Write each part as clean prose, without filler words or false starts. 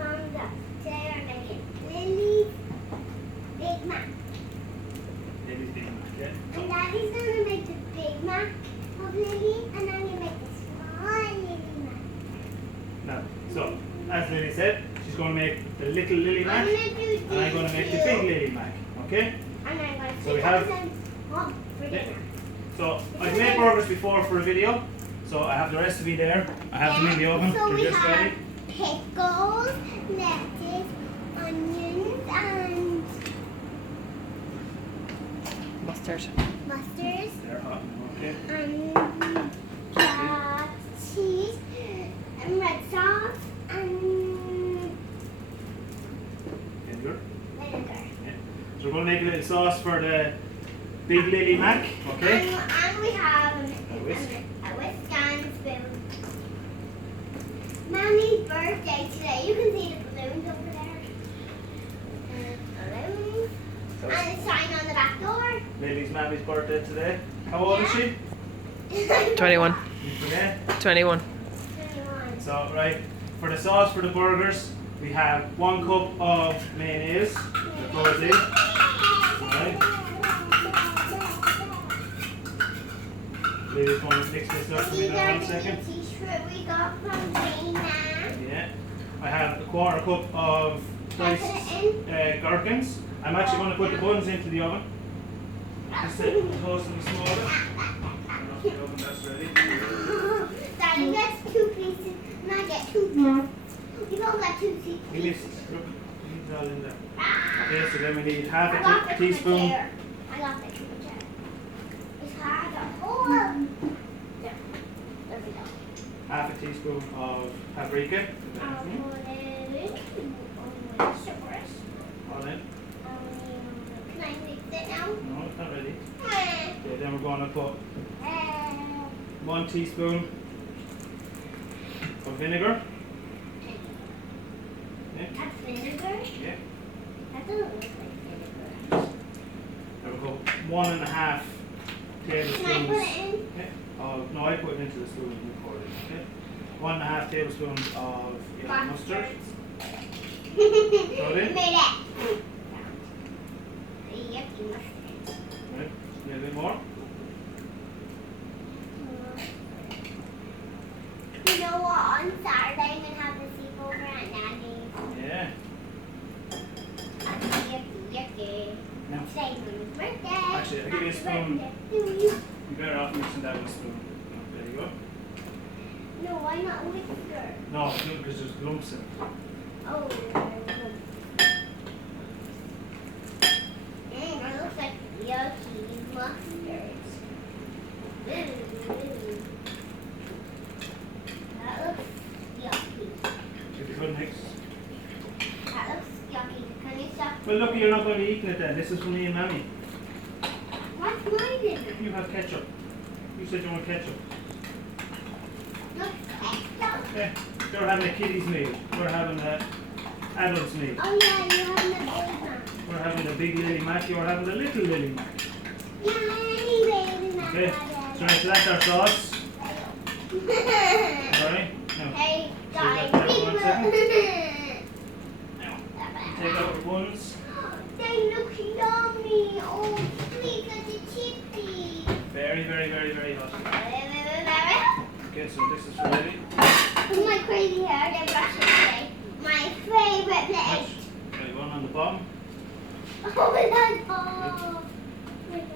thumbs up. Today we're making Lilie's Big Mac. Lilie's Big Mac, yeah. And Daddy's gonna make the Big Mac of Lilie, and I'm gonna make the small Lilie Mac. Now, so, as Lilie said, she's going to make the little Lilie Mac, and I'm going to make the big Lilie Mac, okay? And I'm going to So we have- for dinner. So, I've made burgers before for a video, so I have the recipe there. I have them in the oven, So we they're just have ready. pickles, lettuce, onions, and Mustard. mustards, They're hot, okay. and cheese, and red sauce, and Vinegar. vinegar. Yeah. So we're going to make a little sauce for the big Lilie Mac, okay? And we have A whisk. a whisk and spoon. Mommy's birthday today. You can see the balloons over there. Balloons. And a sign on the back door. Lilie's Mammy's birthday today. How old is she? 21. Yeah. 21. 21. So, right, for the sauce for the burgers, we have 1 cup of mayonnaise that goes in. Alright. Lilie's going to mix this up for me These now are 1 the second. t-shirt we got from Dana. Yeah. I have a 1/4 cup of diced gherkins. I'm actually going to put the buns into the oven. Just to toast them smaller. Off the oven, that's ready. Daddy gets 2 pieces and I get 2 pieces. We both got 2 pieces. We missed it. Look, it's all in there. Okay, so then we need I half got a the teaspoon. chair. I got the chair. It's hard to hold. There. There we go. Half a teaspoon of paprika. I'll put it in. Oh, sugar. All in. Can I mix it now? No, it's not ready. Eh. Okay, then we're going to put Eh. 1 teaspoon of vinegar. Yeah. That's vinegar? Yeah. That doesn't look like vinegar. Then we'll put 1 1/2 tablespoons. Can I put it in? Yeah. No, I put it into the spoon and you pour it in. Okay. 1 1/2 tablespoons of yellow mustard. Throw it in. Made it. Yucky mustard. Right. A little bit more. You know what? On Saturday I'm gonna have the sleepover at Nanny's. Yeah. Yucky, yucky. Now, Today's my birthday. Actually, I'll give you a Happy spoon. birthday to you. you're better off mixing that with a spoon. There you go. No, why not whisker? No, because there's lumps in it. Oh, that looks like yucky mustard. That looks yucky. If you could mix. That looks yucky. Can you stop? Well, look, you're not going to be eating it then. This is for me and Mammy. What's mine in? You have ketchup. You said you want ketchup. Looks ketchup. Okay. You're having a kiddies meal. We're having a adults meal. Oh yeah, you have the big one. We're having a big Lilie Mac. You're having a little Lilie Mac. Yeah, anyway, not Okay. So, right, so that's our sauce. bad. Alright. Now, Hey guys, that for 1 second. big Now, take out the buns. They look yummy. Oh, please get the chippy. Very, very, very, very hot. Okay, so this is ready. With my crazy hair, they brush it today. My favorite place. Okay, one on the bottom. Oh, my God. Oh, my God.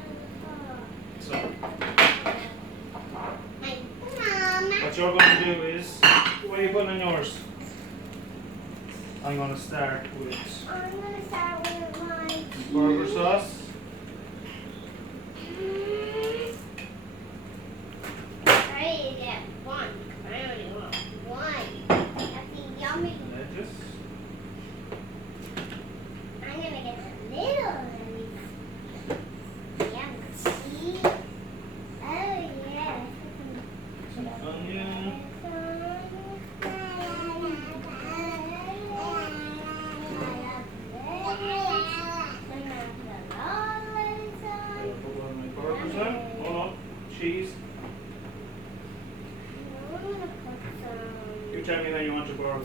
So, My mama. what you're going to do is, what are you putting on yours? I'm going to start with I'm gonna start with my burger sauce. I get one. I only want one. That's yummy. Lettuce. I'm gonna get a little yum cheese. Oh yeah. Some onion. I'll put one of my burgers on. Hold on. Cheese. You tell me when you want your burger.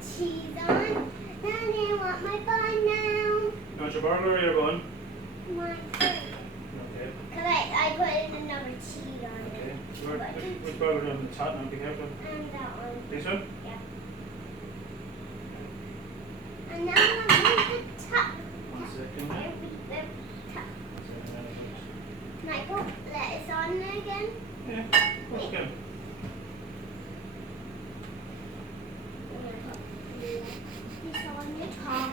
cheese on. Then I want my bun now. You want your burger or your bun? My Okay. Cause I put another cheese on Okay. it. Which burger do you want? The top one? Be careful. And that one. This one? Yep. And now I want the top. 1 second. I want the top. Can I put lettuce on there again? Yeah, of course you can. I'm gonna put this on the top.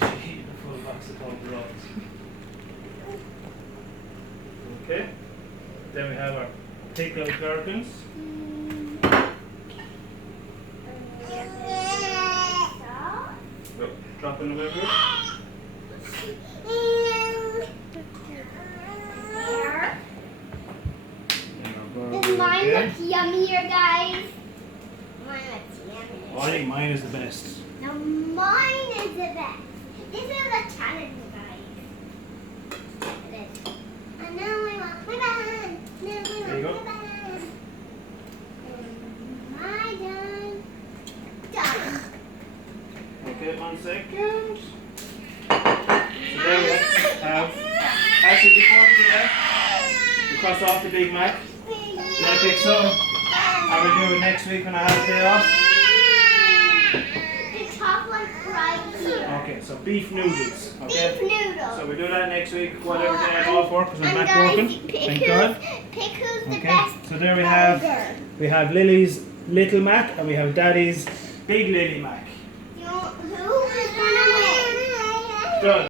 She eating a full box of cold rolls. Okay. Then we have our pickled gherkins. Drop in the river. Does mine look yummier, guys? Mine looks yummier. Oh, I think mine is the best. Now mine is the best. This is a challenge, guys. And now I want my bun. Now I There you want go. my bun. My done. Done. Okay, 1 second. So there we have. Actually, before we do that, we cross off the Big Mac. Then I pick some. I will do it next week when I have a day off. The top one right here. Okay, so beef noodles. Okay. Beef noodles. So we do that next week, whatever day I'm off for, because I'm And back guys, working. pick Thank who's- God. Pick who's the Okay. best So there we burger. have Lily's Little Mac, and we have Daddy's Big Lily Mac. Who is gonna win? Done.